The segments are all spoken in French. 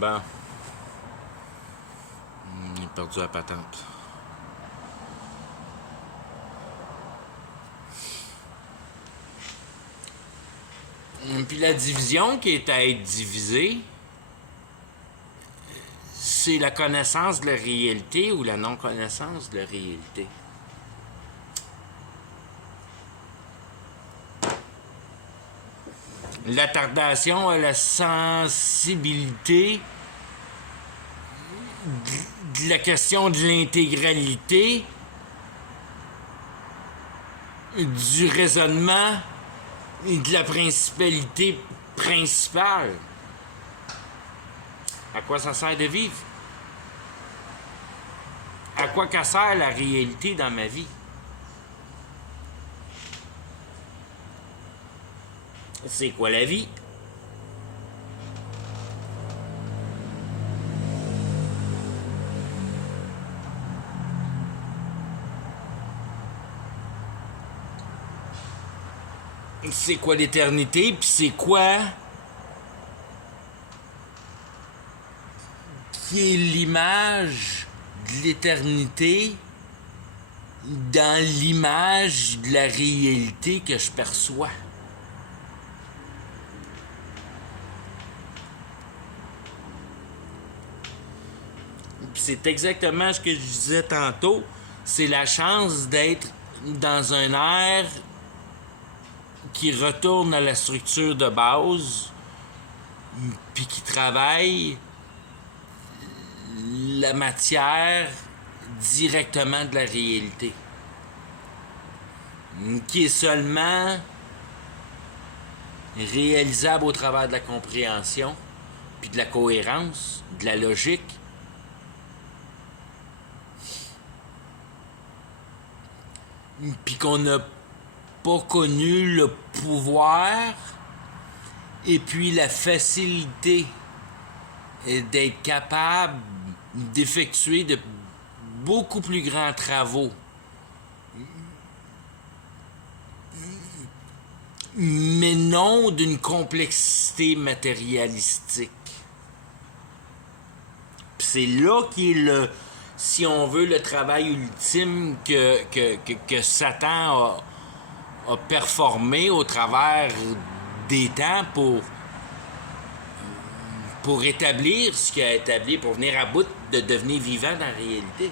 Bon. J'ai perdu la patente. Puis la division qui est à être divisée, c'est la connaissance de la réalité ou la non-connaissance de la réalité. L'attardation à la sensibilité de la question de l'intégralité du raisonnement et de la principalité principale. À quoi ça sert de vivre? À quoi qu'elle sert la réalité dans ma vie? C'est quoi la vie? C'est quoi l'éternité? Puis c'est quoi qui est l'image de l'éternité dans l'image de la réalité que je perçois? Puis c'est exactement ce que je disais tantôt. C'est la chance d'être dans un air qui retourne à la structure de base, puis qui travaille la matière directement de la réalité, qui est seulement réalisable au travers de la compréhension, puis de la cohérence, de la logique. Puis qu'on n'a pas connu le pouvoir et puis la facilité d'être capable d'effectuer de beaucoup plus grands travaux, mais non d'une complexité matérialistique. Puis c'est là qui est le, si on veut, le travail ultime que Satan a performé au travers des temps pour établir ce qu'il a établi, pour venir à bout de devenir vivant dans la réalité.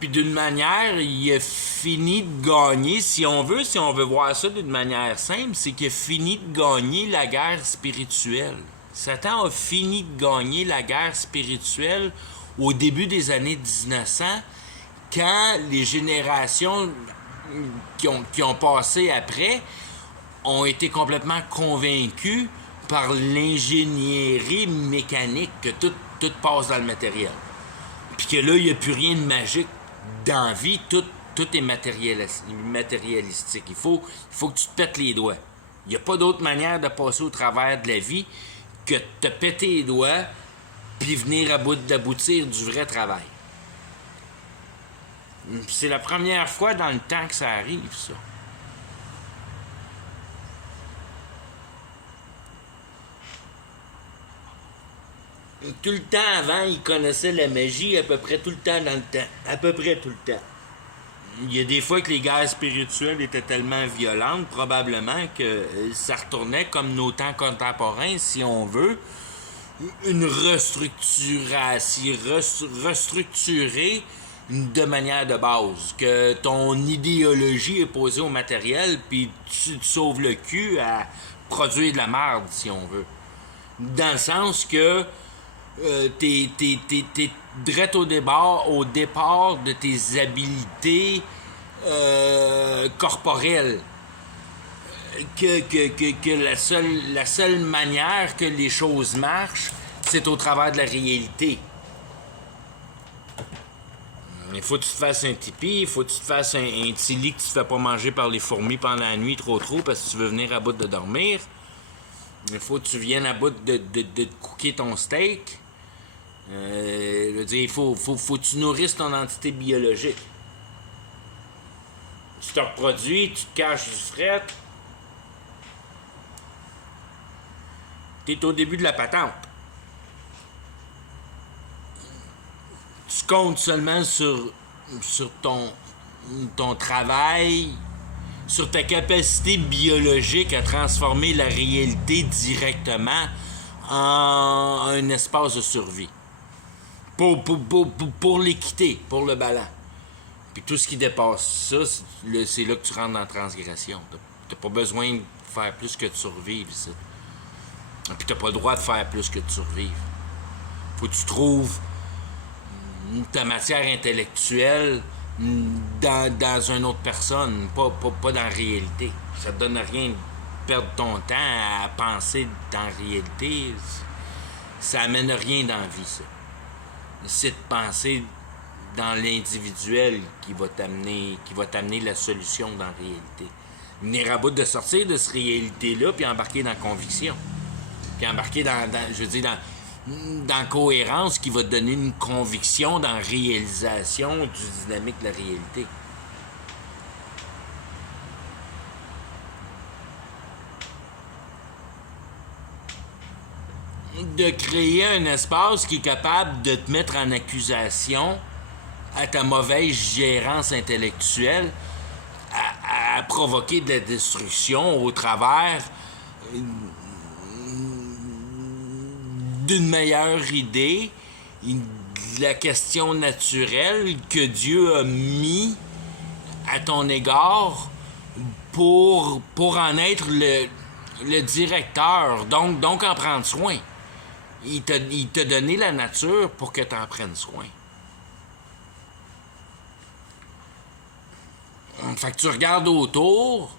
Puis d'une manière, il a fini de gagner, si on veut voir ça d'une manière simple, c'est qu'il a fini de gagner la guerre spirituelle. Satan a fini de gagner la guerre spirituelle au début des années 1900, quand les générations qui ont passé après ont été complètement convaincus par l'ingénierie mécanique que tout passe dans le matériel. Puis que là, il n'y a plus rien de magique dans la vie, tout est matérialistique. Il faut que tu te pètes les doigts. Il n'y a pas d'autre manière de passer au travers de la vie que de te péter les doigts puis venir à bout d'aboutir du vrai travail. C'est la première fois dans le temps que ça arrive, ça. Tout le temps avant, ils connaissaient la magie à peu près tout le temps dans le temps. À peu près tout le temps. Il y a des fois que les guerres spirituelles étaient tellement violentes, probablement, que ça retournait comme nos temps contemporains, si on veut, une restructurer de manière de base. Que ton idéologie est posée au matériel, puis tu te sauves le cul à produire de la merde, si on veut. Dans le sens que t'es direct au départ de tes habiletés corporelles. Que la seule manière que les choses marchent, c'est au travers de la réalité. Il faut que tu te fasses un tipi, il faut que tu te fasses un petit lit que tu te fais pas manger par les fourmis pendant la nuit trop parce que tu veux venir à bout de dormir. Il faut que tu viennes à bout de te cooker ton steak. Je veux dire, il faut que tu nourrisses ton entité biologique. Tu te reproduis, tu te caches du fret. T'es au début de la patente. Tu comptes seulement sur ton travail, sur ta capacité biologique à transformer la réalité directement en un espace de survie. Pour l'équité, pour le ballon. Puis tout ce qui dépasse ça, c'est là que tu rentres dans la transgression. T'as pas besoin de faire plus que de survivre ici. Puis t'as pas le droit de faire plus que de survivre. Faut que tu trouves ta matière intellectuelle dans une autre personne, pas dans la réalité. Ça te donne rien de perdre ton temps à penser dans la réalité. Ça amène rien dans la vie, ça. C'est de penser dans l'individuel qui va t'amener la solution dans la réalité. Venir à bout de sortir de cette réalité-là, puis embarquer dans la conviction. Puis embarquer dans la cohérence qui va te donner une conviction dans la réalisation du dynamique de la réalité. De créer un espace qui est capable de te mettre en accusation à ta mauvaise gérance intellectuelle, à provoquer de la destruction au travers d'une meilleure idée, de la question naturelle que Dieu a mis à ton égard pour en être le directeur, donc en prendre soin. Il t'a donné la nature pour que tu en prennes soin. Fait que tu regardes autour,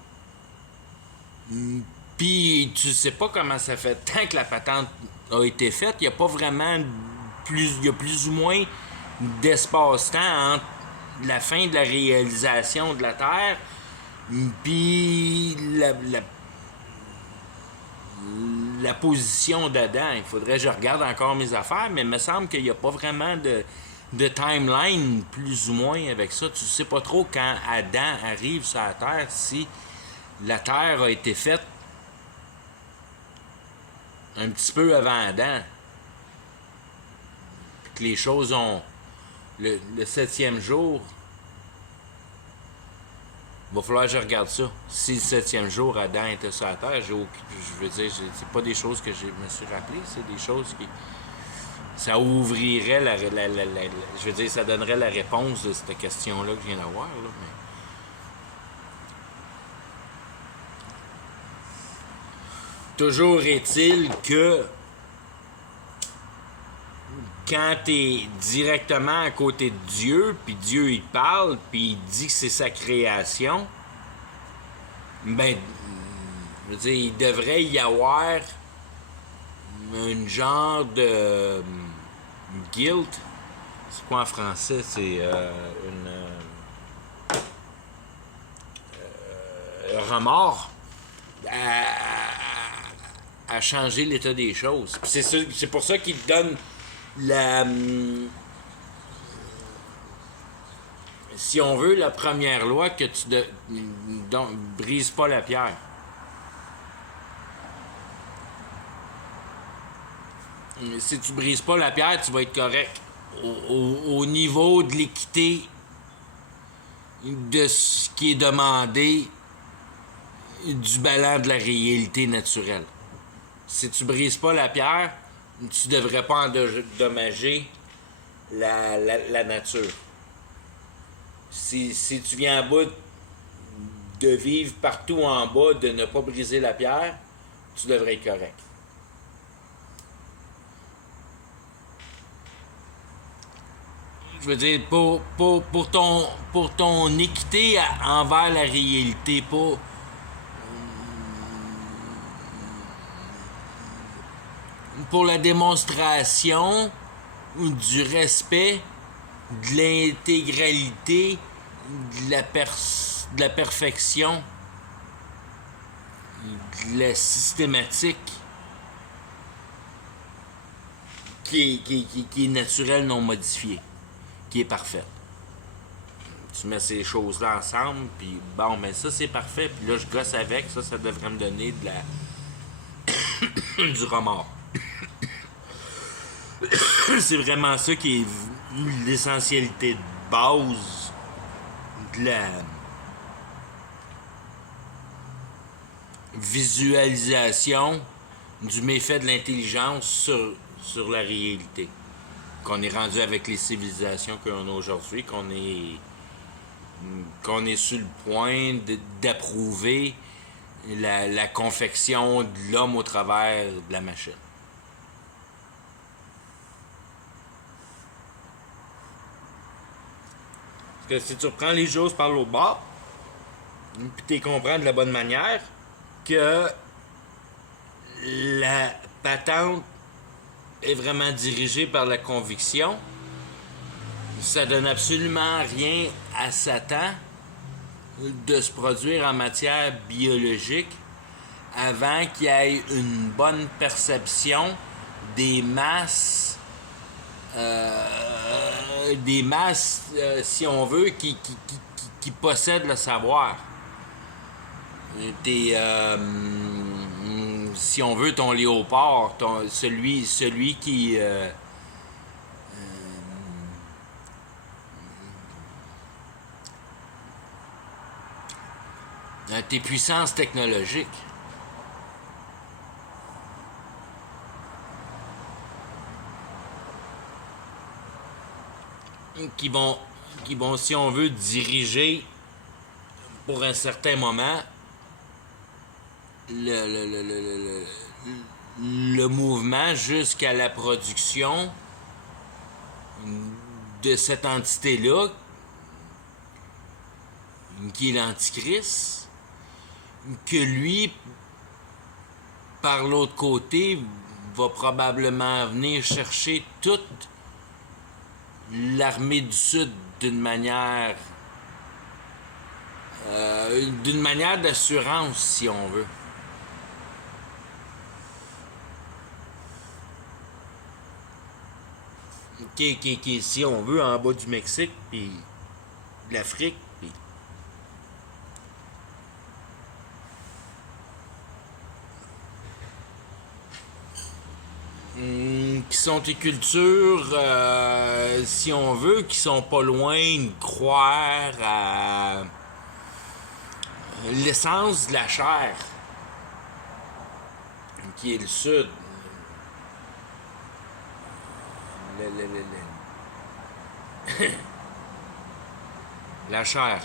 puis tu sais pas comment ça fait. Tant que la patente a été faite, il n'y a pas vraiment il y a plus ou moins d'espace-temps entre la fin de la réalisation de la Terre puis la position d'Adam. Il faudrait que je regarde encore mes affaires, mais il me semble qu'il n'y a pas vraiment de timeline, plus ou moins, avec ça. Tu sais pas trop quand Adam arrive sur la Terre, si la Terre a été faite un petit peu avant Adam. Puis que les choses ont... Le 7e jour... Il va falloir que je regarde ça. Si le 7e jour, Adam était sur la Terre, je veux dire, c'est pas des choses que je me suis rappelé, c'est des choses qui... Ça ouvrirait je veux dire, ça donnerait la réponse de cette question-là que je viens d'avoir, là, mais... Toujours est-il que quand t'es directement à côté de Dieu, puis Dieu il parle, puis il dit que c'est sa création, ben, je veux dire, il devrait y avoir un genre de guilt. C'est quoi en français? C'est remords à changer l'état des choses. Puis c'est pour ça qu'il te donne si on veut, la première loi que tu brise pas la pierre. Si tu brises pas la pierre, tu vas être correct. Au niveau de l'équité de ce qui est demandé du ballon de la réalité naturelle. Si tu brises pas la pierre, tu devrais pas endommager la nature. Si tu viens à bout de vivre partout en bas, de ne pas briser la pierre, tu devrais être correct. Je veux dire, pour ton équité envers la réalité, pour la démonstration du respect, de l'intégralité, de la perfection, de la systématique qui est naturelle, non modifiée, qui est parfaite. Tu mets ces choses-là ensemble, puis bon, mais ça c'est parfait, puis là je gosse avec, ça devrait me donner de la du remords. C'est vraiment ça qui est l'essentialité de base de la visualisation du méfait de l'intelligence sur la réalité. Qu'on est rendu avec les civilisations qu'on a aujourd'hui, qu'on est sur le point d'approuver la confection de l'homme au travers de la machine. Parce que si tu reprends les choses par l'autre bord, puis tu comprends de la bonne manière, que la patente est vraiment dirigée par la conviction, ça donne absolument rien à Satan de se produire en matière biologique avant qu'il y ait une bonne perception des masses, si on veut, qui possèdent le savoir. Si on veut, ton léopard, celui qui tes puissances technologiques. Qui vont, si on veut, diriger pour un certain moment le mouvement jusqu'à la production de cette entité-là, qui est l'Antichrist, que lui, par l'autre côté, va probablement venir chercher toute l'armée du Sud d'une manière d'assurance, si on veut. Qui, si on veut, en bas du Mexique, puis de l'Afrique, puis qui sont des cultures, si on veut, qui sont pas loin de croire à l'essence de la chair, qui est le Sud. La chair.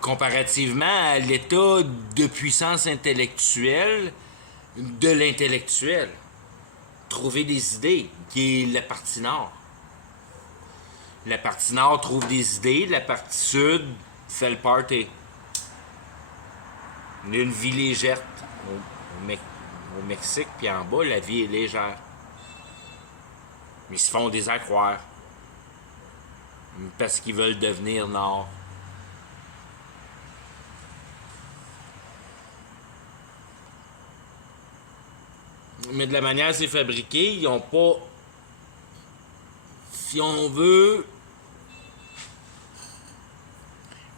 Comparativement à l'état de puissance intellectuelle de l'intellectuel. Trouver des idées, qui est la partie nord. La partie nord trouve des idées, la partie sud fait le party. Une vie légère au Mexique, puis en bas, la vie est légère. Mais ils se font des accroires. Parce qu'ils veulent devenir nord. Mais de la manière que c'est fabriqué, ils n'ont pas, si on veut,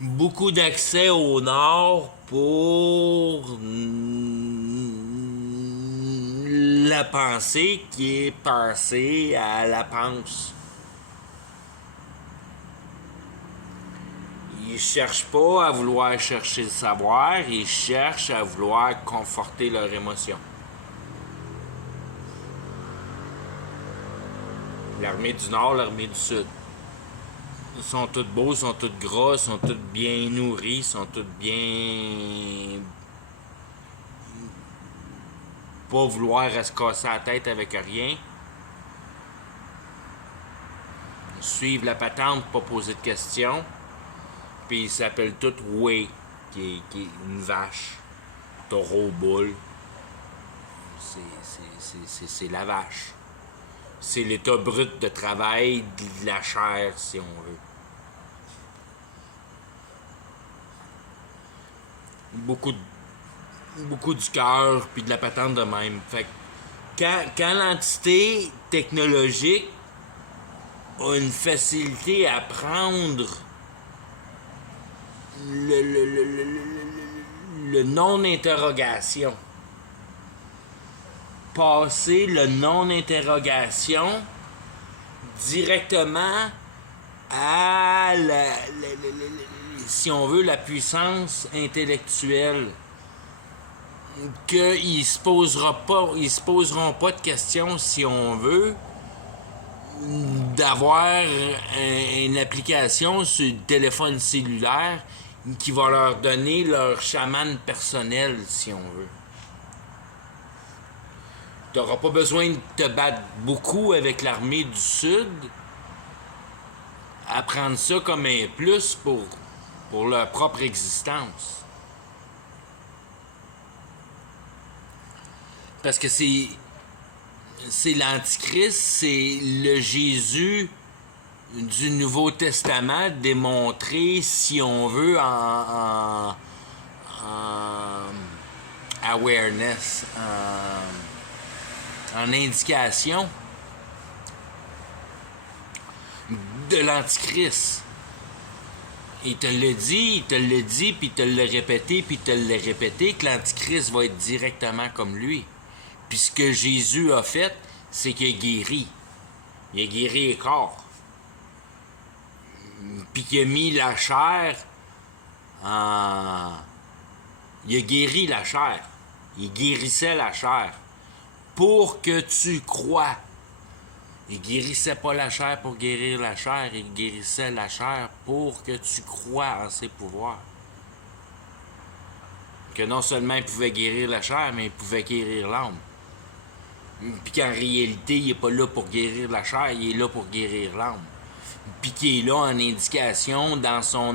beaucoup d'accès au nord pour la pensée qui est pensée à la panse. Ils cherchent pas à vouloir chercher le savoir, ils cherchent à vouloir conforter leur émotion. L'armée du Nord, l'armée du Sud. Ils sont tous beaux, ils sont tous gras, ils sont tous bien nourris, ils sont tous bien... Pas vouloir se casser la tête avec rien. Suivre la patente, pas poser de questions. Puis ils s'appellent tous Way, qui est une vache. Taureau, boule. C'est la vache. C'est l'état brut de travail de la chair, si on veut. Beaucoup du cœur, puis de la patente de même. Fait que quand l'entité technologique a une facilité à prendre le non-interrogation. Passer le non-interrogation directement à si on veut, la puissance intellectuelle. Qu'ils se poseront pas de questions, si on veut, d'avoir une application sur le téléphone cellulaire qui va leur donner leur chaman personnel, si on veut. Tu n'auras pas besoin de te battre beaucoup avec l'armée du Sud à prendre ça comme un plus pour leur propre existence. Parce que c'est l'Antichrist, c'est le Jésus du Nouveau Testament démontré, si on veut, en awareness, en indication de l'Antichrist. Il te l'a dit, puis il te l'a répété, puis il te l'a répété, que l'Antichrist va être directement comme lui. Puis ce que Jésus a fait, c'est qu'il a guéri. Il a guéri les corps. Puis qu'il a mis la chair en... Il a guéri la chair. Il guérissait la chair pour que tu crois. Il guérissait pas la chair pour guérir la chair, il guérissait la chair pour que tu crois en ses pouvoirs. Que non seulement il pouvait guérir la chair, mais il pouvait guérir l'âme. Puis qu'en réalité, il n'est pas là pour guérir la chair, il est là pour guérir l'âme. Puis qu'il est là en indication dans son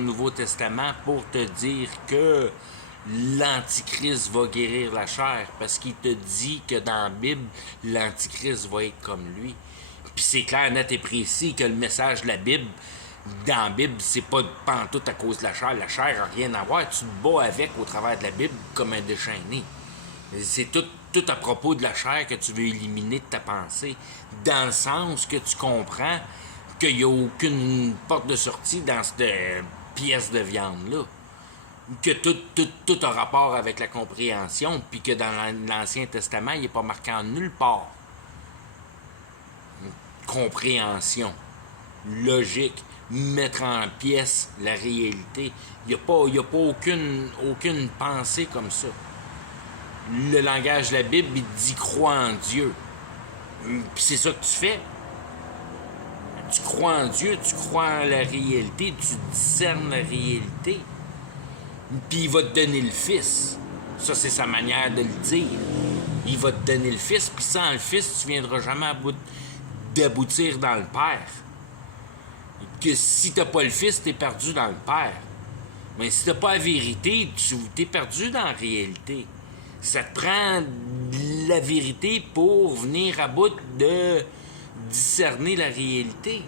Nouveau Testament pour te dire que l'Antichrist va guérir la chair, parce qu'il te dit que dans la Bible, l'Antichrist va être comme lui. Puis c'est clair, net et précis que le message de la Bible, dans la Bible, c'est pas pantoute à cause de la chair. La chair n'a rien à voir. Tu te bats avec au travers de la Bible comme un déchaîné. C'est tout à propos de la chair que tu veux éliminer de ta pensée, dans le sens que tu comprends qu'il n'y a aucune porte de sortie dans cette pièce de viande-là. Que tout a rapport avec la compréhension, puis que dans l'Ancien Testament, il n'est pas marqué en nulle part. Compréhension, logique, mettre en pièces la réalité. Il n'y a pas aucune pensée comme ça. Le langage de la Bible, il dit « crois en Dieu ». Puis c'est ça que tu fais. Tu crois en Dieu, tu crois en la réalité, tu discernes la réalité. Puis il va te donner le Fils. Ça, c'est sa manière de le dire. Il va te donner le Fils, puis sans le Fils, tu ne viendras jamais d'aboutir dans le Père. Que si tu n'as pas le Fils, tu es perdu dans le Père. Mais si tu n'as pas la vérité, tu es perdu dans la réalité. Ça te prend la vérité pour venir à bout de discerner la réalité.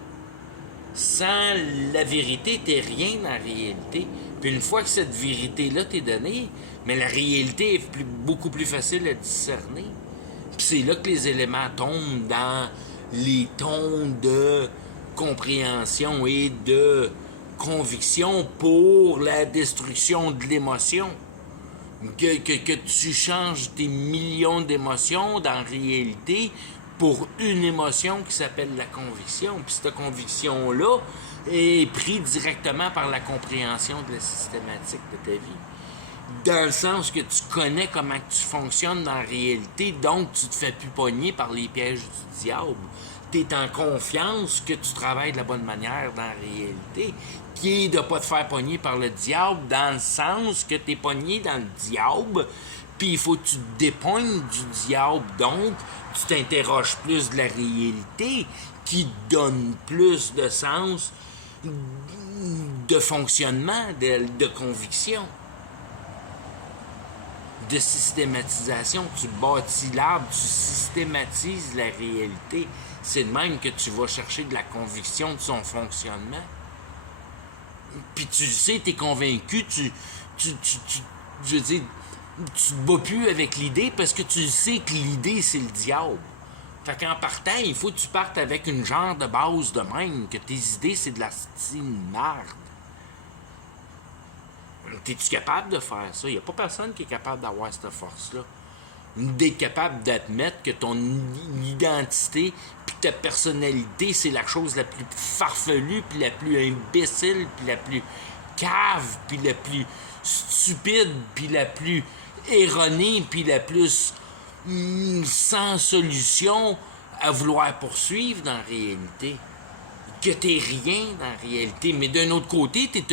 Sans la vérité, t'es rien dans la réalité. Puis une fois que cette vérité-là t'est donnée, mais la réalité est beaucoup plus facile à discerner. Puis c'est là que les éléments tombent dans les tons de compréhension et de conviction pour la destruction de l'émotion. Que tu changes tes millions d'émotions dans la réalité pour une émotion qui s'appelle la conviction. Puis cette conviction-là est prise directement par la compréhension de la systématique de ta vie. Dans le sens que tu connais comment tu fonctionnes dans la réalité, donc tu te fais plus pogner par les pièges du diable. Tu es en confiance que tu travailles de la bonne manière dans la réalité, qui est de ne pas te faire pogner par le diable, dans le sens que tu es pogné dans le diable, puis il faut que tu te dépognes du diable, donc tu t'interroges plus de la réalité, qui donne plus de sens, de fonctionnement, de conviction, de systématisation. Tu bâtis l'arbre, tu systématises la réalité. C'est de même que tu vas chercher de la conviction de son fonctionnement. Puis tu le sais, tu es convaincu, je veux dire, tu te bats plus avec l'idée parce que tu sais que l'idée, c'est le diable. Fait qu'en partant, il faut que tu partes avec une genre de base de même, que tes idées, c'est de la style marde. T'es-tu capable de faire ça? Il n'y a pas personne qui est capable d'avoir cette force-là. D'être capable d'admettre que ton identité puis ta personnalité, c'est la chose la plus farfelue, puis la plus imbécile, puis la plus cave, puis la plus stupide, puis la plus erronée, puis la plus sans solution à vouloir poursuivre dans la réalité. Que t'es rien dans la réalité. Mais d'un autre côté, t'es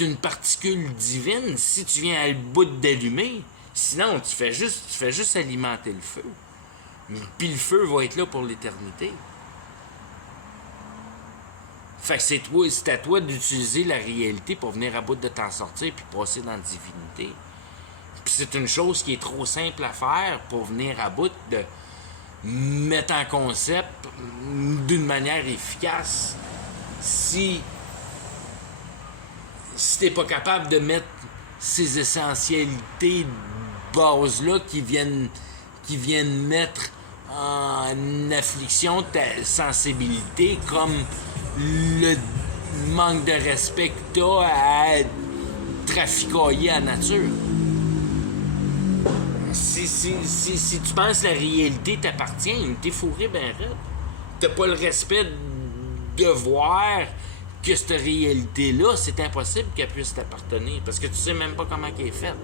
une particule divine si tu viens à le bout d'allumer. Sinon, tu fais juste alimenter le feu. Puis le feu va être là pour l'éternité. Fait que c'est à toi d'utiliser la réalité pour venir à bout de t'en sortir puis passer dans la divinité. Puis c'est une chose qui est trop simple à faire pour venir à bout de mettre en concept d'une manière efficace. Si t'es pas capable de mettre ces essentialités bases-là qui viennent mettre en affliction ta sensibilité, comme le manque de respect que t'as à traficoyer à la nature. Si tu penses que la réalité t'appartient, t'es fourré ben raide. T'as pas le respect de voir que cette réalité-là, c'est impossible qu'elle puisse t'appartenir, parce que tu sais même pas comment elle est faite.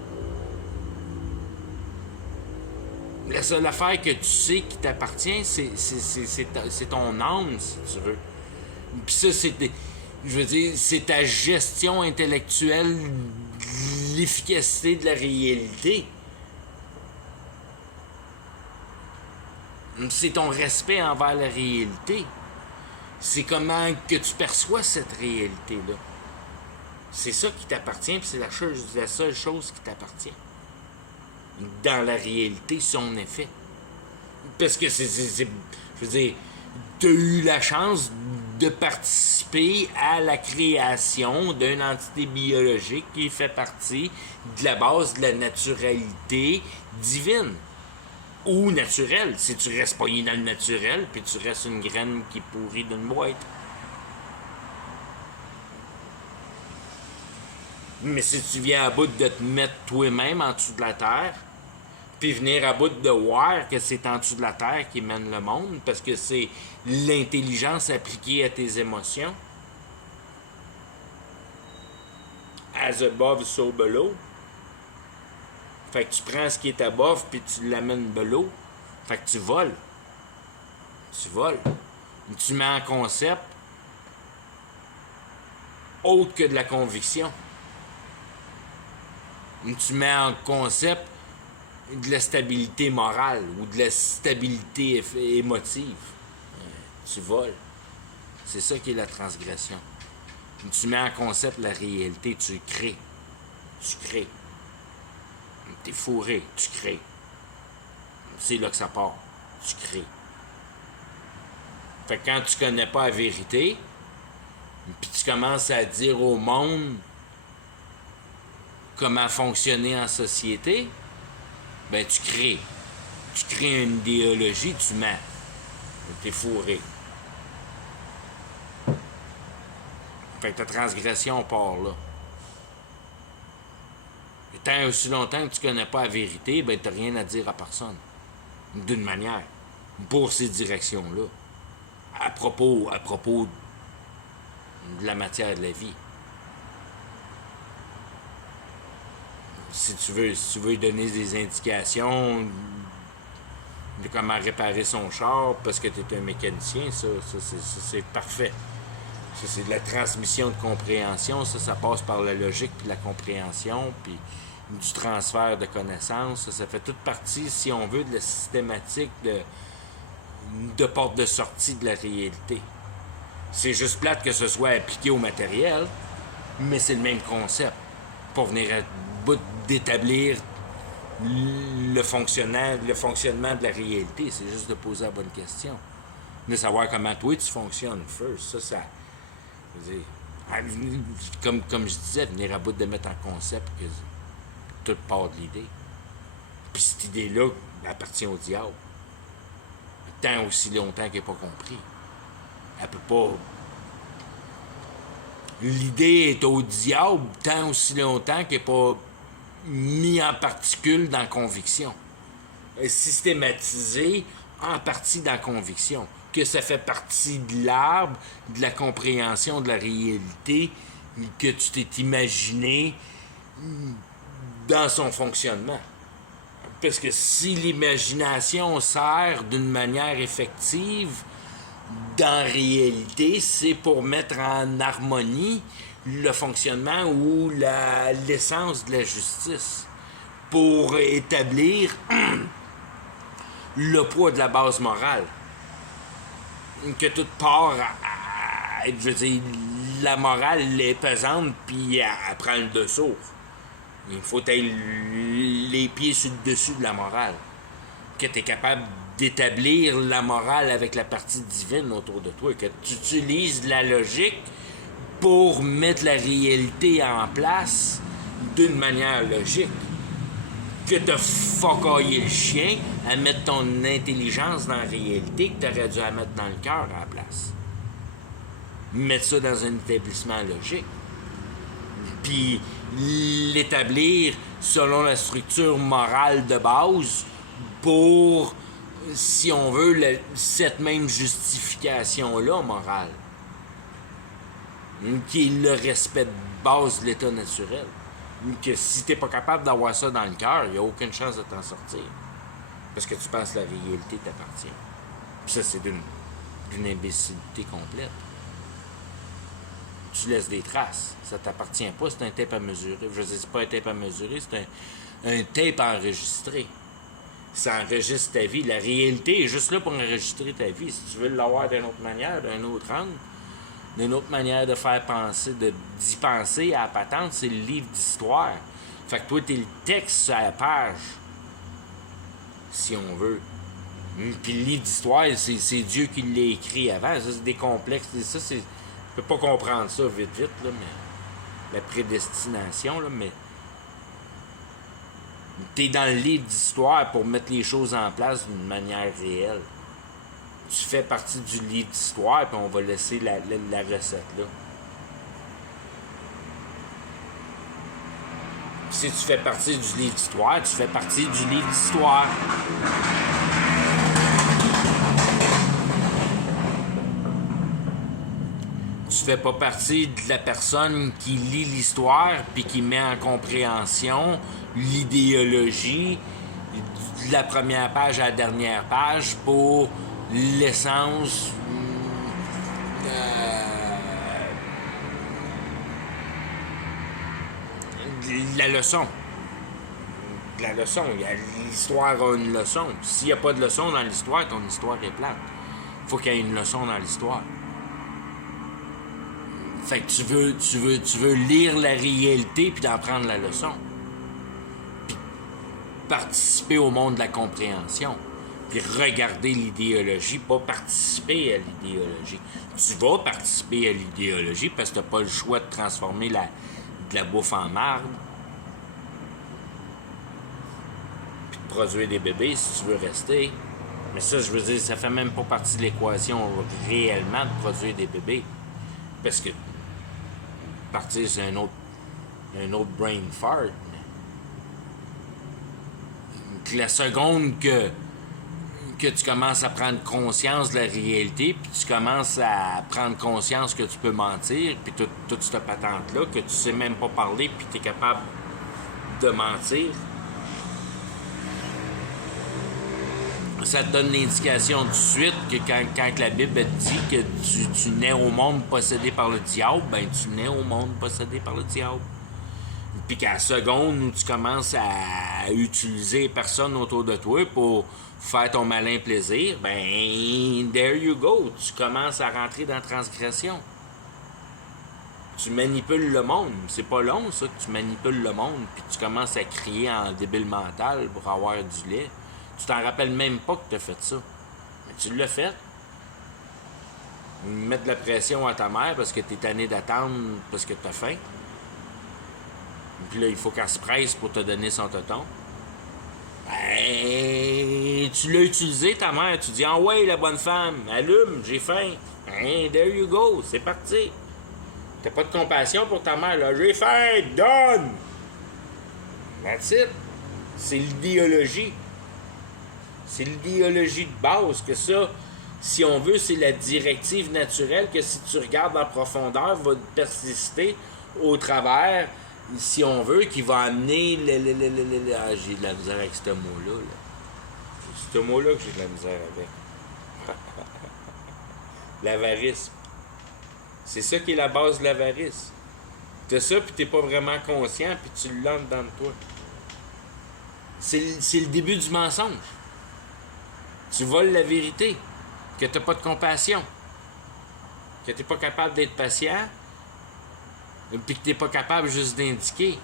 La seule affaire que tu sais qui t'appartient, c'est ton âme, si tu veux. Puis ça, c'est ta gestion intellectuelle de l'efficacité de la réalité. C'est ton respect envers la réalité. C'est comment que tu perçois cette réalité-là. C'est ça qui t'appartient, puis c'est la seule chose qui t'appartient. Dans la réalité, son effet. Parce que je veux dire, tu as eu la chance de participer à la création d'une entité biologique qui fait partie de la base de la naturalité divine. Ou naturelle, si tu restes pogné dans le naturel, puis tu restes une graine qui pourrit d'une boîte. Mais si tu viens à bout de te mettre toi-même en dessous de la terre, puis venir à bout de voir que c'est en dessous de la terre qui mène le monde, parce que c'est l'intelligence appliquée à tes émotions. As above, so below. Fait que tu prends ce qui est above, puis tu l'amènes below. Fait que tu voles. Tu voles. Tu mets en concept autre que de la conviction. Tu mets en concept de la stabilité morale ou de la stabilité émotive. Tu voles. C'est ça qui est la transgression. Tu mets en concept la réalité, tu crées. Tu crées. T'es fourré, tu crées. C'est là que ça part. Tu crées. Fait que quand tu connais pas la vérité, puis tu commences à dire au monde comment fonctionner en société, ben tu crées. Tu crées une idéologie, tu mens. T'es fourré. Fait que ta transgression part là. Et tant aussi longtemps que tu connais pas la vérité, ben t'as rien à dire à personne. D'une manière. Pour ces directions-là. À propos de la matière de la vie. Si tu veux donner des indications de comment réparer son char parce que tu es un mécanicien, ça c'est parfait. Ça, c'est de la transmission de compréhension. Ça passe par la logique puis la compréhension puis du transfert de connaissances. Ça fait toute partie, si on veut, de la systématique de porte de sortie de la réalité. C'est juste plate que ce soit appliqué au matériel, mais c'est le même concept. Pour venir à bout d'établir le fonctionnement de la réalité, c'est juste de poser la bonne question. De savoir comment toi tu fonctionnes first. Ça je veux dire, comme je disais, venir à bout de mettre en concept que tout part de l'idée. Puis cette idée-là appartient au diable. tant aussi longtemps qu'elle n'a pas compris. Elle peut pas... L'idée est au diable tant aussi longtemps qu'elle n'est pas mis en particules dans la conviction. Systématisé en partie dans la conviction. Que ça fait partie de l'arbre, de la compréhension de la réalité que tu t'es imaginé dans son fonctionnement. Parce que si l'imagination sert d'une manière effective, dans la réalité, c'est pour mettre en harmonie le fonctionnement ou l'essence de la justice. Pour établir le poids de la base morale. Que toute part, je veux dire, la morale est pesante, puis elle prend le dessous. Il faut être les pieds sur le dessus de la morale. Que tu es capable d'établir la morale avec la partie divine autour de toi. Que tu utilises la logique pour mettre la réalité en place d'une manière logique. Que t'as focaillé le chien à mettre ton intelligence dans la réalité que t'aurais dû la mettre dans le cœur à la place. Mettre ça dans un établissement logique. Puis l'établir selon la structure morale de base pour, si on veut, cette même justification-là morale. Qui est le respect de base de l'état naturel. Que si t'es pas capable d'avoir ça dans le cœur, il n'y a aucune chance de t'en sortir. Parce que tu penses que la réalité t'appartient. Puis ça, c'est d'une imbécilité complète. Tu laisses des traces. Ça t'appartient pas, c'est un tape à mesurer. Je veux dire, c'est pas un tape à mesurer, c'est un tape à enregistrer. Ça enregistre ta vie. La réalité est juste là pour enregistrer ta vie. Si tu veux l'avoir d'une autre manière, d'un autre angle, d'une autre manière de faire penser, d'y penser à la patente, c'est le livre d'histoire. Fait que toi, t'es le texte sur la page, si on veut. Puis le livre d'histoire, c'est Dieu qui l'a écrit avant. Ça, c'est des complexes. Ça, c'est... Je peux pas comprendre ça vite, là, mais... La prédestination, là, mais... T'es dans le livre d'histoire pour mettre les choses en place d'une manière réelle. Tu fais partie du livre d'histoire, puis on va laisser la recette là. Si tu fais partie du livre d'histoire, tu fais partie du livre d'histoire. Tu fais pas partie de la personne qui lit l'histoire puis qui met en compréhension l'idéologie de la première page à la dernière page pour l'essence la leçon. La leçon. L'histoire a une leçon. S'il n'y a pas de leçon dans l'histoire, ton histoire est plate. Il faut qu'il y ait une leçon dans l'histoire. Fait que tu veux lire la réalité puis d'en prendre la leçon. Puis participer au monde de la compréhension. Puis regarder l'idéologie, pas participer à l'idéologie. Tu vas participer à l'idéologie parce que tu n'as pas le choix de transformer de la bouffe en marde. Puis de produire des bébés si tu veux rester. Mais ça, je veux dire, ça fait même pas partie de l'équation réellement de produire des bébés. Parce que partir, c'est un autre brain fart. La seconde que tu commences à prendre conscience de la réalité, puis tu commences à prendre conscience que tu peux mentir, puis toute cette patente-là, que tu sais même pas parler, puis tu es capable de mentir, ça te donne l'indication tout de suite que quand la Bible dit que tu nais au monde possédé par le diable, ben tu nais au monde possédé par le diable. Puis qu'à la seconde où tu commences à utiliser les personnes autour de toi pour faire ton malin plaisir, ben there you go, tu commences à rentrer dans la transgression. Tu manipules le monde. C'est pas long, ça, que tu manipules le monde, puis tu commences à crier en débile mental pour avoir du lait. Tu t'en rappelles même pas que tu as fait ça. Mais tu l'as fait. Mettre de la pression à ta mère parce que tu es tanné d'attendre parce que tu as faim. Puis là, il faut qu'elle se presse pour te donner son tonton. Ben, tu l'as utilisé, ta mère, tu dis « Ah ouais, la bonne femme, allume, j'ai faim. » Hein, there you go, c'est parti. T'as pas de compassion pour ta mère, là. « J'ai faim, donne! » That's it. C'est l'idéologie. C'est l'idéologie de base que ça, si on veut, c'est la directive naturelle que si tu regardes en profondeur, va persister au travers, si on veut, qui va amener j'ai de la misère avec ce mot-là. C'est ce mot-là que j'ai de la misère avec. L'avarisme. C'est ça qui est la base de l'avarice. T'as ça, puis t'es pas vraiment conscient, puis tu l'entres dans toi. C'est le début du mensonge. Tu voles la vérité, que t'as pas de compassion, que t'es pas capable d'être patient, puis que t'es pas capable juste d'indiquer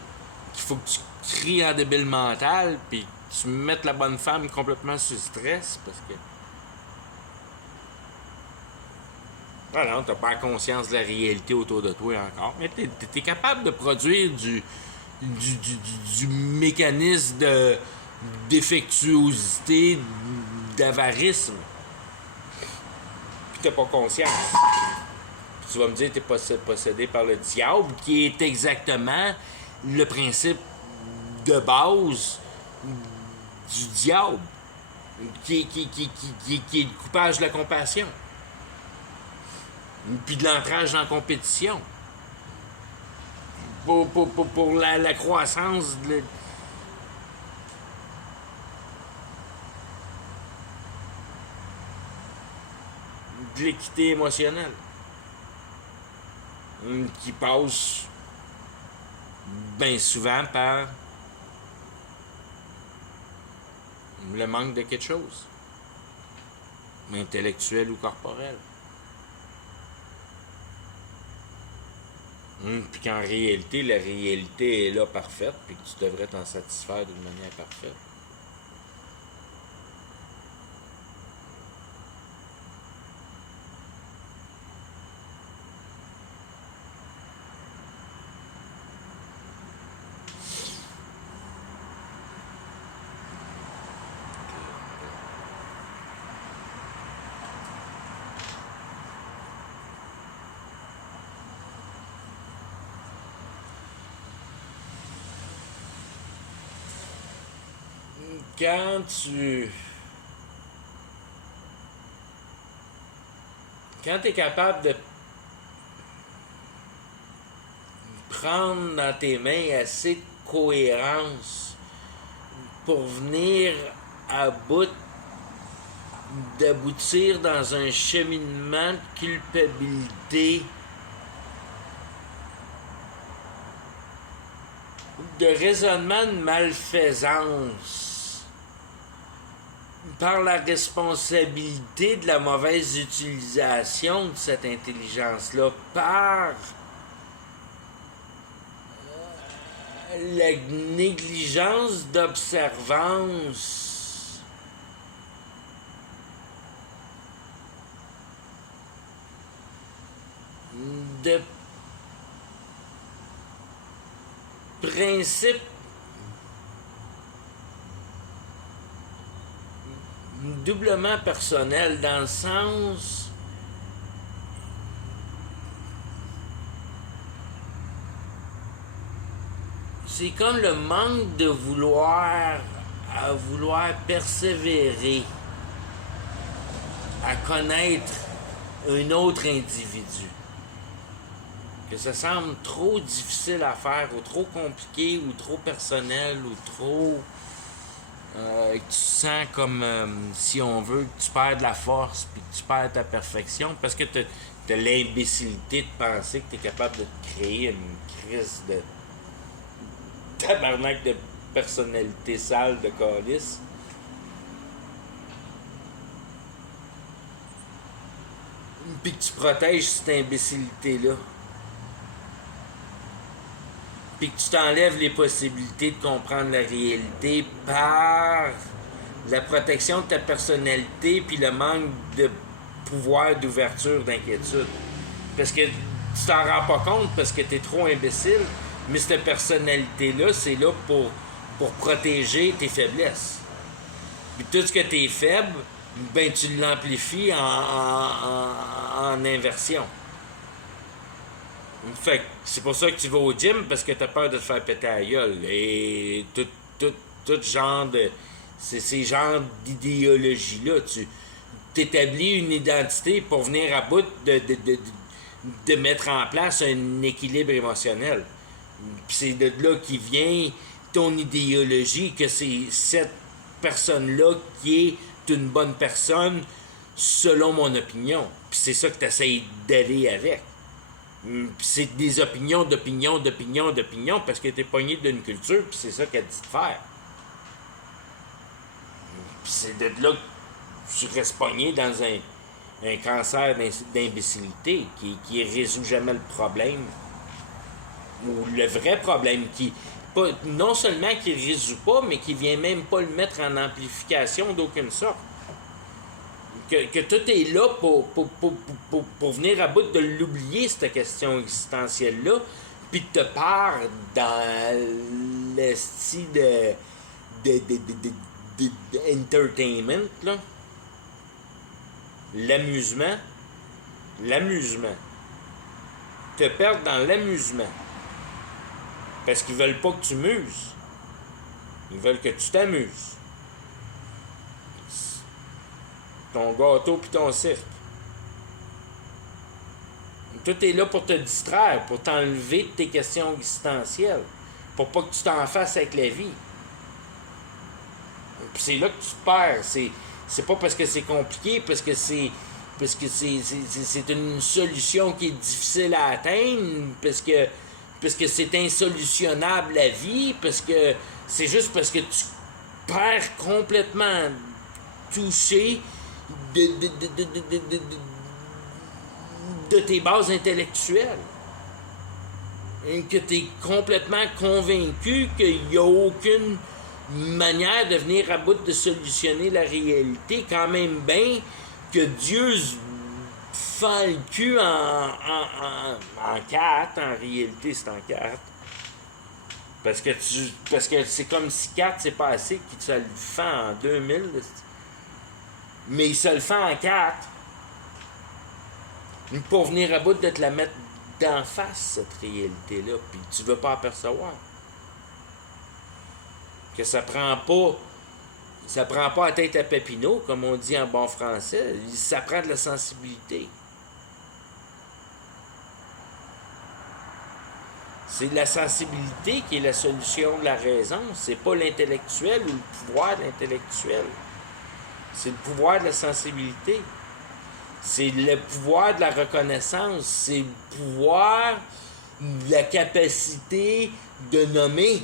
qu'il faut que tu cries en débile mental, puis tu mettes la bonne femme complètement sous stress, parce que... Ah non, t'as pas conscience de la réalité autour de toi encore, mais t'es capable de produire du mécanisme d'effectuosité, d'avarisme. Puis t'as pas conscience. Puis tu vas me dire que t'es possédé par le diable, qui est exactement le principe de base du diable, qui est le coupage de la compassion. Puis de l'entrage en compétition. Pour la croissance de l'équité émotionnelle. Qui passe bien souvent par le manque de quelque chose. Intellectuel ou corporel. Puis qu'en réalité, la réalité est là parfaite, puis que tu devrais t'en satisfaire d'une manière parfaite. Quand tu es capable de prendre dans tes mains assez de cohérence pour venir à bout d'aboutir dans un cheminement de culpabilité, de raisonnement de malfaisance, par la responsabilité de la mauvaise utilisation de cette intelligence-là, par la négligence d'observance de principes doublement personnel, dans le sens c'est comme le manque de vouloir persévérer à connaître un autre individu, que ça semble trop difficile à faire, ou trop compliqué, ou trop personnel, ou trop que tu sens comme, si on veut, que tu perds de la force, puis que tu perds ta perfection, parce que t'as l'imbécilité de penser que tu es capable de te créer une crise de tabarnak de personnalité sale de calice. Puis que tu protèges cette imbécilité-là. Puis que tu t'enlèves les possibilités de comprendre la réalité par la protection de ta personnalité puis le manque de pouvoir d'ouverture, d'inquiétude. Parce que tu t'en rends pas compte parce que t'es trop imbécile, mais cette personnalité-là, c'est là pour protéger tes faiblesses. Puis tout ce que tu es faible, ben tu l'amplifies en inversion. Fait que c'est pour ça que tu vas au gym, parce que tu as peur de te faire péter la gueule. Et tout genre de... C'est ces genres d'idéologie-là. Tu t'établis une identité pour venir à bout de mettre en place un équilibre émotionnel. Puis c'est de là qui vient ton idéologie, que c'est cette personne-là qui est une bonne personne selon mon opinion. Puis c'est ça que tu essaies d'aller avec. Puis c'est des opinions, parce que t'es pogné d'une culture, puis c'est ça qu'elle dit de faire. Puis c'est de là que tu restes pogné dans un cancer d'imbécilité qui résout jamais le problème, ou le vrai problème, qui non seulement qui ne résout pas, mais qui vient même pas le mettre en amplification d'aucune sorte. Que tout est là pour venir à bout de l'oublier, cette question existentielle-là, puis te part dans le style de entertainment, là. L'amusement. Te perdre dans l'amusement. Parce qu'ils veulent pas que tu muses. Ils veulent que tu t'amuses. Ton gâteau puis ton cirque. Tout est là pour te distraire, pour t'enlever de tes questions existentielles, pour pas que tu t'en fasses avec la vie. Puis c'est là que tu te perds. C'est pas parce que c'est compliqué, parce que c'est une solution qui est difficile à atteindre, parce que c'est insolutionnable la vie, parce que c'est juste parce que tu perds complètement touché de tes bases intellectuelles. Et que tu es complètement convaincu qu'il n'y a aucune manière de venir à bout de solutionner la réalité, quand même bien que Dieu fend le cul en quatre. En réalité, c'est en quatre. Parce que c'est comme si 4 c'est pas assez, qu'il se le fend en 2000. Mais il se le fait en 4. Pour venir à bout de te la mettre d'en face, cette réalité-là. Puis tu veux pas apercevoir. Que ça prend pas la tête à Papineau, comme on dit en bon français. Ça prend de la sensibilité. C'est la sensibilité qui est la solution de la raison. C'est pas l'intellectuel ou le pouvoir de l'intellectuel. C'est le pouvoir de la sensibilité. C'est le pouvoir de la reconnaissance. C'est le pouvoir de la capacité de nommer.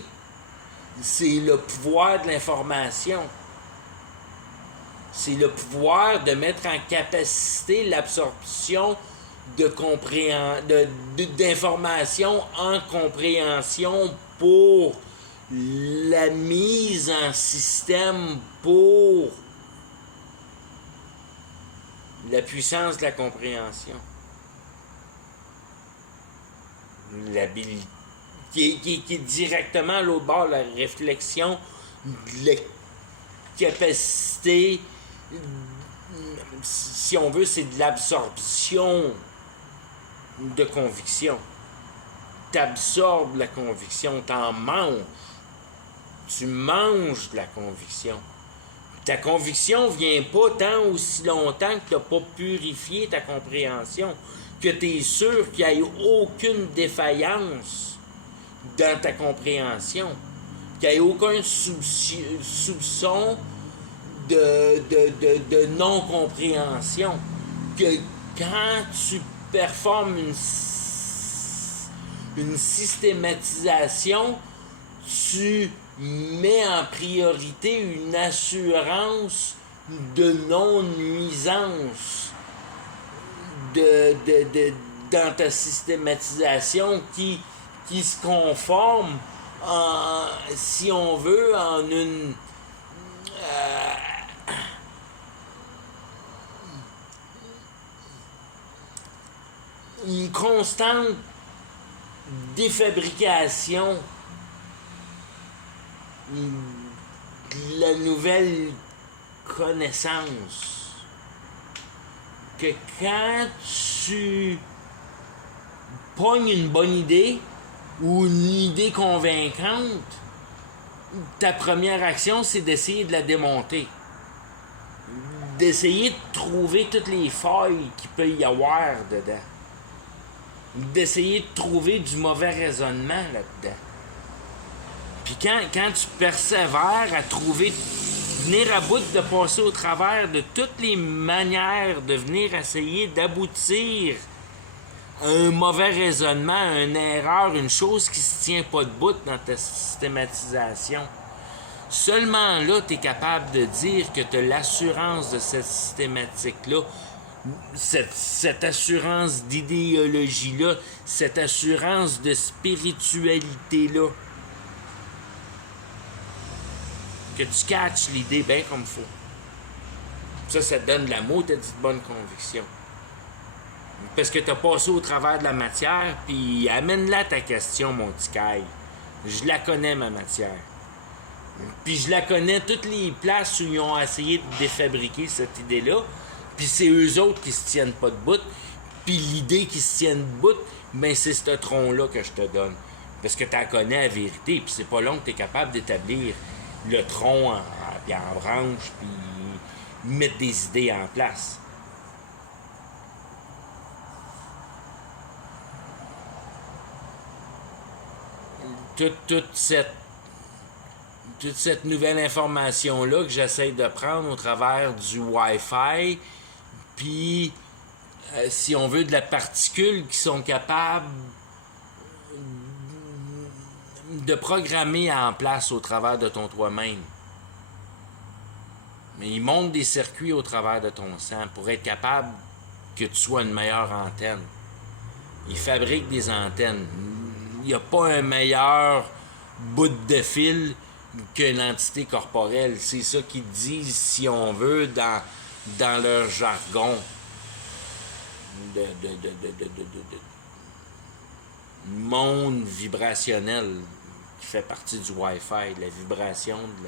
C'est le pouvoir de l'information. C'est le pouvoir de mettre en capacité l'absorption d'informations en compréhension pour la mise en système pour la puissance de la compréhension. L'habilité qui est directement à l'autre bord, la réflexion, la capacité, si on veut, c'est de l'absorption de conviction. T'absorbes la conviction, t'en manges. Tu manges de la conviction. Ta conviction vient pas tant aussi longtemps que tu n'as pas purifié ta compréhension, que tu es sûr qu'il n'y ait aucune défaillance dans ta compréhension, qu'il n'y ait aucun soupçon de non-compréhension, que quand tu performes une systématisation, tu mets en priorité une assurance de non-nuisance dans ta systématisation qui se conforme, si on veut, en une constante défabrication de la nouvelle connaissance que quand tu pognes une bonne idée ou une idée convaincante, ta première action, c'est d'essayer de la démonter. D'essayer de trouver toutes les failles qu'il peut y avoir dedans. D'essayer de trouver du mauvais raisonnement là-dedans. Puis quand tu persévères à trouver, venir à bout de passer au travers de toutes les manières de venir essayer d'aboutir à un mauvais raisonnement, à une erreur, une chose qui se tient pas debout dans ta systématisation, seulement là, tu es capable de dire que tu as l'assurance de cette systématique-là, cette assurance d'idéologie-là, cette assurance de spiritualité-là, que tu catches l'idée bien comme il faut. Ça te donne de l'amour, t'as dit de bonne conviction. Parce que t'as passé au travers de la matière, puis amène-la ta question, mon petit Kai. Je la connais, ma matière. Puis je la connais, toutes les places où ils ont essayé de défabriquer cette idée-là, puis c'est eux autres qui se tiennent pas debout, puis l'idée qui se tient debout, ben c'est ce tronc-là que je te donne. Parce que tu la connais la vérité, puis c'est pas long que tu es capable d'établir le tronc en branche, puis mettre des idées en place. Toute cette nouvelle information-là que j'essaie de prendre au travers du Wi-Fi, puis, si on veut, de la particule qui sont capables de programmer en place au travers de ton toi-même. Mais ils montent des circuits au travers de ton sang pour être capable que tu sois une meilleure antenne. Ils fabriquent des antennes. Il n'y a pas un meilleur bout de fil que l'entité corporelle. C'est ça qu'ils disent, si on veut, dans leur jargon de monde vibrationnel qui fait partie du Wi-Fi, de la vibration de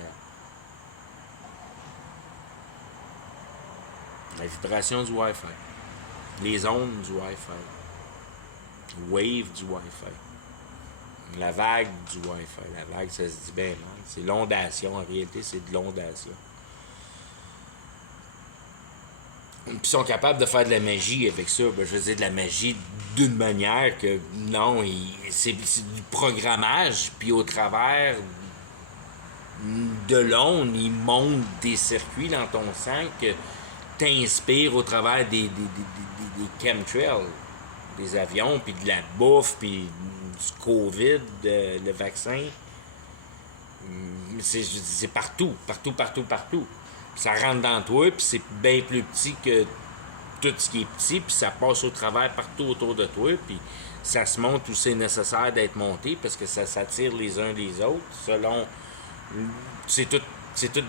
la vibration du Wi-Fi, les ondes du Wi-Fi, wave du Wi-Fi, la vague du Wi-Fi. La vague, ça se dit bien mal, c'est l'ondation, en réalité c'est de l'ondation. Puis ils sont capables de faire de la magie avec ça. Ben, je veux dire, de la magie d'une manière que, non, c'est du programmage. Puis au travers de l'onde, ils montent des circuits dans ton sang que t'inspires au travers des chemtrails, des avions, puis de la bouffe, puis du COVID, le vaccin. C'est partout. Ça rentre dans toi, puis c'est bien plus petit que tout ce qui est petit, puis ça passe au travers partout autour de toi, puis ça se monte où c'est nécessaire d'être monté, parce que ça s'attire les uns les autres, selon... C'est tout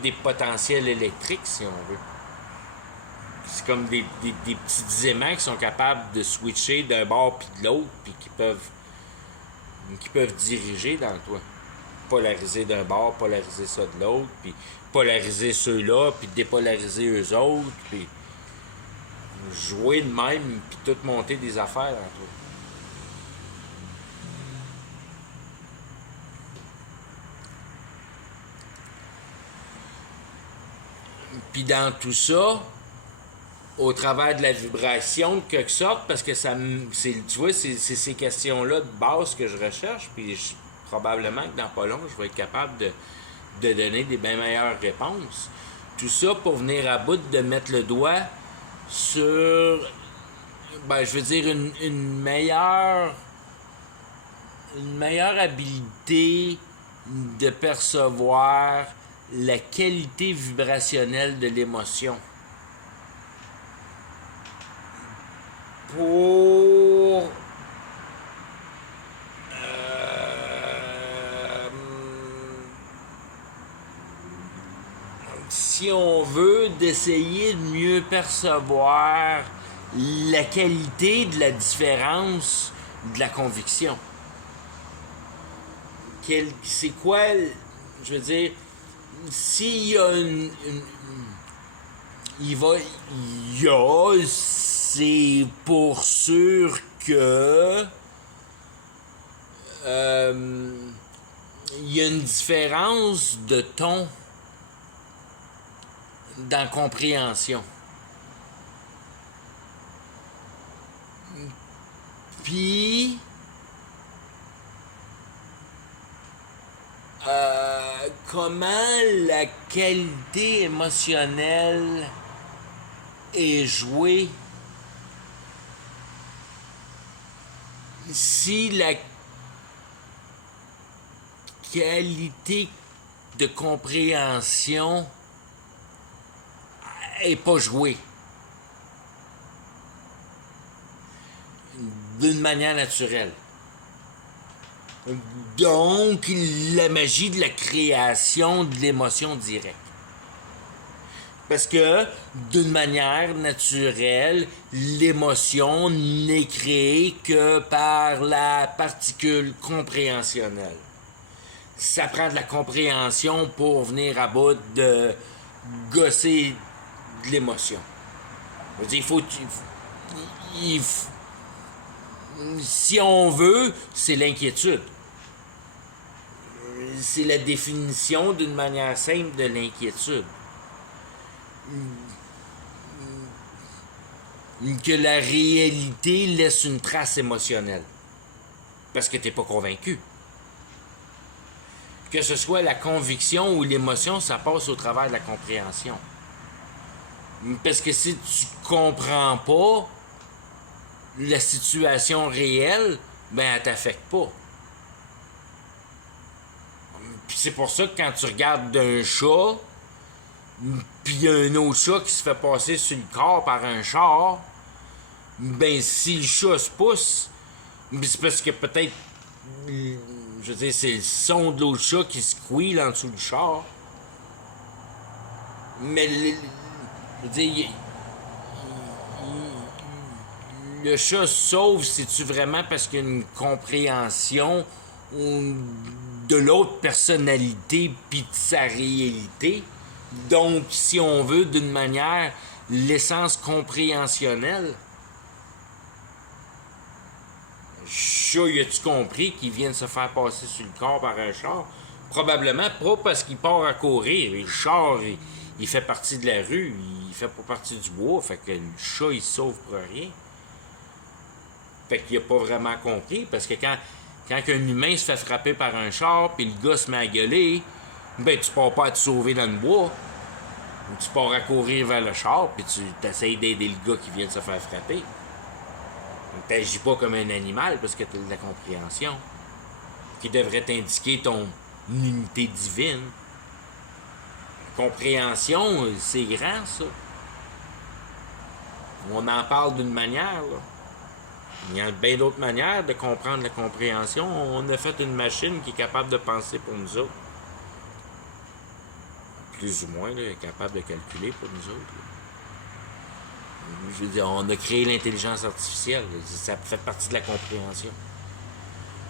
des potentiels électriques, si on veut. C'est comme des petits aimants qui sont capables de switcher d'un bord puis de l'autre, puis qui peuvent diriger dans toi. Polariser d'un bord, polariser ça de l'autre, puis polariser ceux-là, puis dépolariser eux autres, puis jouer de même, puis tout monter des affaires dans toi. Puis dans tout ça, au travers de la vibration, de quelque sorte, parce que tu vois, c'est ces questions-là de base que je recherche, puis probablement que dans pas long, je vais être capable de donner des bien meilleures réponses. Tout ça pour venir à bout de mettre le doigt sur, je veux dire, une meilleure habilité de percevoir la qualité vibrationnelle de l'émotion. Pour si on veut, d'essayer de mieux percevoir la qualité de la différence de la conviction. C'est quoi, je veux dire, s'il y a c'est pour sûr que il y a une différence de ton dans compréhension. Puis comment la qualité émotionnelle est jouée si la qualité de compréhension est pas jouée d'une manière naturelle. Donc, la magie de la création de l'émotion directe. Parce que, d'une manière naturelle, l'émotion n'est créée que par la particule compréhensionnelle. Ça prend de la compréhension pour venir à bout de gosser de l'émotion. Je veux dire, si on veut, c'est l'inquiétude. C'est la définition d'une manière simple de l'inquiétude. Que la réalité laisse une trace émotionnelle. Parce que t'es pas convaincu. Que ce soit la conviction ou l'émotion, ça passe au travers de la compréhension. Parce que si tu comprends pas la situation réelle, ben elle t'affecte pas. Puis c'est pour ça que quand tu regardes un chat, puis il y a un autre chat qui se fait passer sur le corps par un char, ben si le chat se pousse, c'est parce que peut-être, je veux dire, c'est le son de l'autre chat qui squeale en dessous du char. Mais, je veux dire, le chat sauve, c'est-tu vraiment parce qu'il y a une compréhension de l'autre personnalité puis de sa réalité? Donc, si on veut, d'une manière, l'essence compréhensionnelle. Chat, y a-tu compris qu'il vient de se faire passer sur le corps par un char? Probablement pas parce qu'il part à courir. Le char, il fait partie de la rue, il fait pas partie du bois, fait que le chat, il se sauve pour rien. Fait qu'il a pas vraiment compris, parce que quand un humain se fait frapper par un char, puis le gars se met à gueuler, ben tu pars pas à te sauver dans le bois. Tu pars à courir vers le char, puis tu essaies d'aider le gars qui vient de se faire frapper. T'agis pas comme un animal, parce que t'as de la compréhension, qui devrait t'indiquer ton unité divine. La compréhension, c'est grand, ça. On en parle d'une manière, là. Il y a bien d'autres manières de comprendre la compréhension. On a fait une machine qui est capable de penser pour nous autres. Plus ou moins, là, capable de calculer pour nous autres. Là. Je veux dire, on a créé l'intelligence artificielle. Ça fait partie de la compréhension.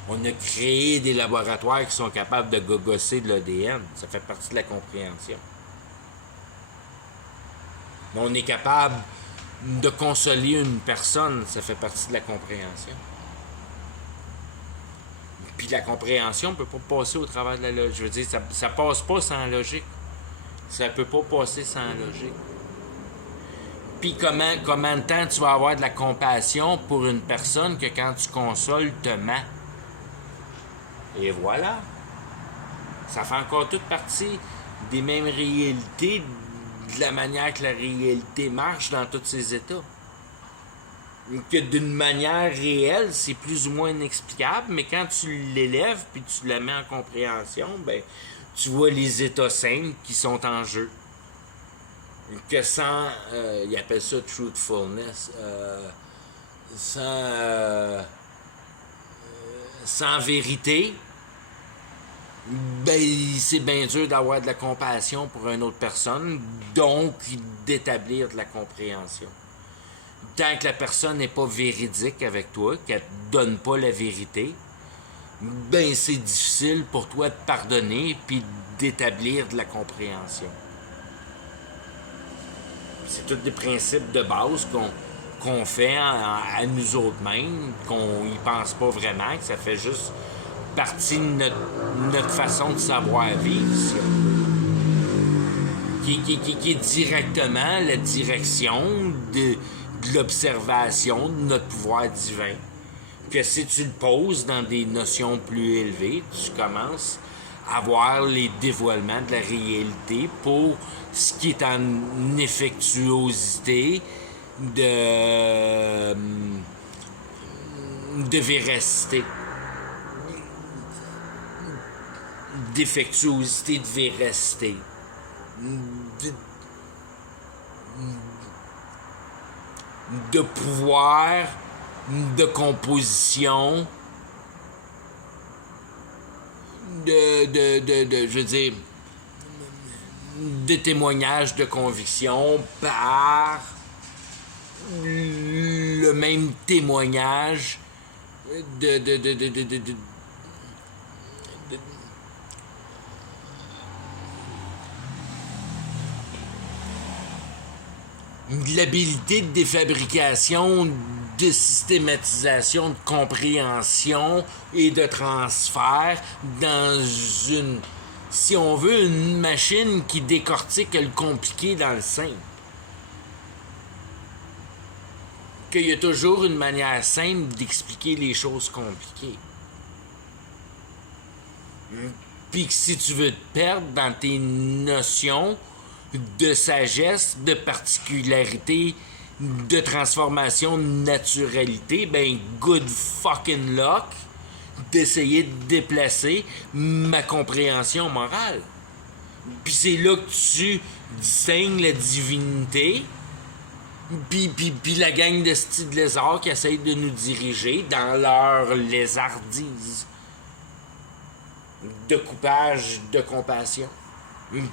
On a créé des laboratoires qui sont capables de gogosser de l'ADN. Ça fait partie de la compréhension. On est capable de consoler une personne, ça fait partie de la compréhension. Puis la compréhension ne peut pas passer au travers de la logique. Je veux dire, ça passe pas sans logique. Ça peut pas passer sans logique. Puis comment de temps tu vas avoir de la compassion pour une personne que quand tu consoles, te ment? Et voilà. Ça fait encore toute partie des mêmes réalités, de la manière que la réalité marche dans tous ses états. Que d'une manière réelle, c'est plus ou moins inexplicable, mais quand tu l'élèves puis tu la mets en compréhension, ben tu vois les états simples qui sont en jeu. Que sans, ils appellent ça truthfulness, sans vérité, ben c'est bien dur d'avoir de la compassion pour une autre personne, donc d'établir de la compréhension. Tant que la personne n'est pas véridique avec toi, qu'elle te donne pas la vérité, ben c'est difficile pour toi de pardonner puis d'établir de la compréhension. C'est tous des principes de base qu'on fait à nous autres mêmes, qu'on y pense pas vraiment, que ça fait juste partie de notre façon de savoir vivre, si on veut. Qui est directement la direction de l'observation de notre pouvoir divin. Que si tu le poses dans des notions plus élevées, tu commences à voir les dévoilements de la réalité pour ce qui est en effectuosité de véracité. D'effectuosité, de véracité. De pouvoir, de composition, je veux dire, de témoignage de conviction par le même témoignage de l'habilité de défabrication, de systématisation, de compréhension et de transfert dans une, si on veut, une machine qui décortique le compliqué dans le simple. Qu'il y a toujours une manière simple d'expliquer les choses compliquées. Puis que si tu veux te perdre dans tes notions de sagesse, de particularité, de transformation, de naturalité, ben good fucking luck d'essayer de déplacer ma compréhension morale. Puis c'est là que tu distingues la divinité puis la gang de style lézards qui essayent de nous diriger dans leur lézardise de coupage de compassion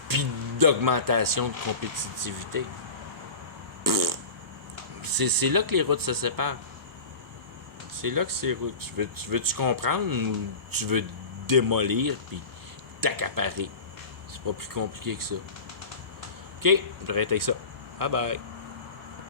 puis d'augmentation de compétitivité. C'est là que les routes se séparent. C'est là que ces routes. Tu veux-tu comprendre ou tu veux démolir puis t'accaparer? C'est pas plus compliqué que ça. OK, je vais arrêter avec ça. Bye bye.